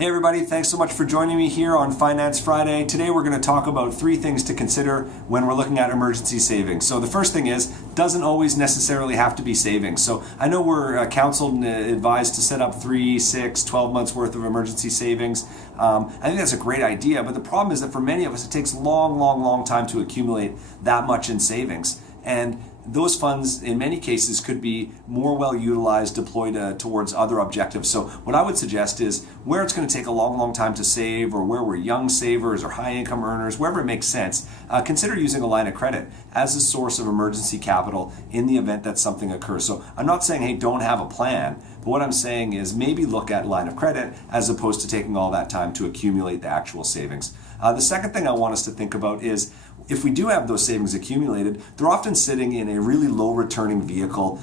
Hey everybody, thanks so much for joining me here on Finance Friday. Today we're going to talk about 3 things to consider when we're looking at emergency savings. So the first thing is, doesn't always necessarily have to be savings. So I know we're counseled and advised to set up 3, 6, 12 months worth of emergency savings. I think that's a great idea, but the problem is that for many of us it takes long time to accumulate that much in savings. And those funds, in many cases, could be more well utilized, deployed towards other objectives. So what I would suggest is where it's going to take a long time to save, or where we're young savers or high income earners, wherever it makes sense, consider using a line of credit as a source of emergency capital in the event that something occurs. So I'm not saying, hey, don't have a plan, but what I'm saying is maybe look at line of credit as opposed to taking all that time to accumulate the actual savings. The second thing I want us to think about is, if we do have those savings accumulated, they're often sitting in a really low returning vehicle,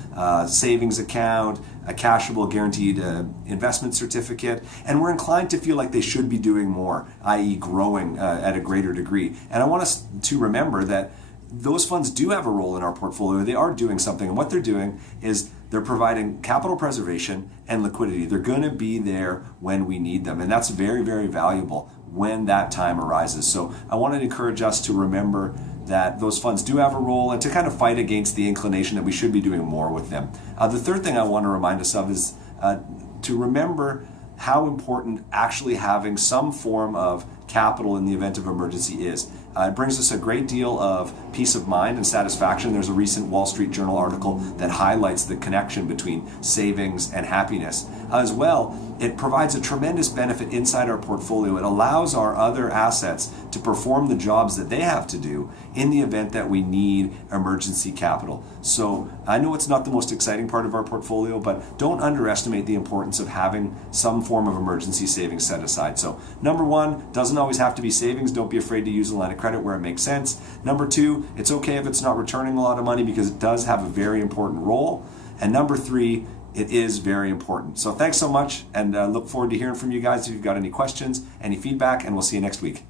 savings account, a cashable guaranteed investment certificate, and we're inclined to feel like they should be doing more, i.e. growing at a greater degree. And I want us to remember that those funds do have a role in our portfolio. They are doing something, and what they're doing is they're providing capital preservation and liquidity. They're going to be there when we need them, and that's very valuable when that time arises. So I want to encourage us to remember that those funds do have a role, and to kind of fight against the inclination that we should be doing more with them. The third thing I want to remind us of is to remember how important actually having some form of capital in the event of emergency is. It brings us a great deal of peace of mind and satisfaction. There's a recent Wall Street Journal article that highlights the connection between savings and happiness. As well, it provides a tremendous benefit inside our portfolio. It allows our other assets to perform the jobs that they have to do in the event that we need emergency capital. So I know it's not the most exciting part of our portfolio, but don't underestimate the importance of having some form of emergency savings set aside. So number 1, doesn't always have to be savings. Don't be afraid to use a line of credit where it makes sense. Number 2, it's okay if it's not returning a lot of money, because it does have a very important role. And number 3, it is very important. So thanks so much, and look forward to hearing from you guys if you've got any questions, any feedback, and we'll see you next week.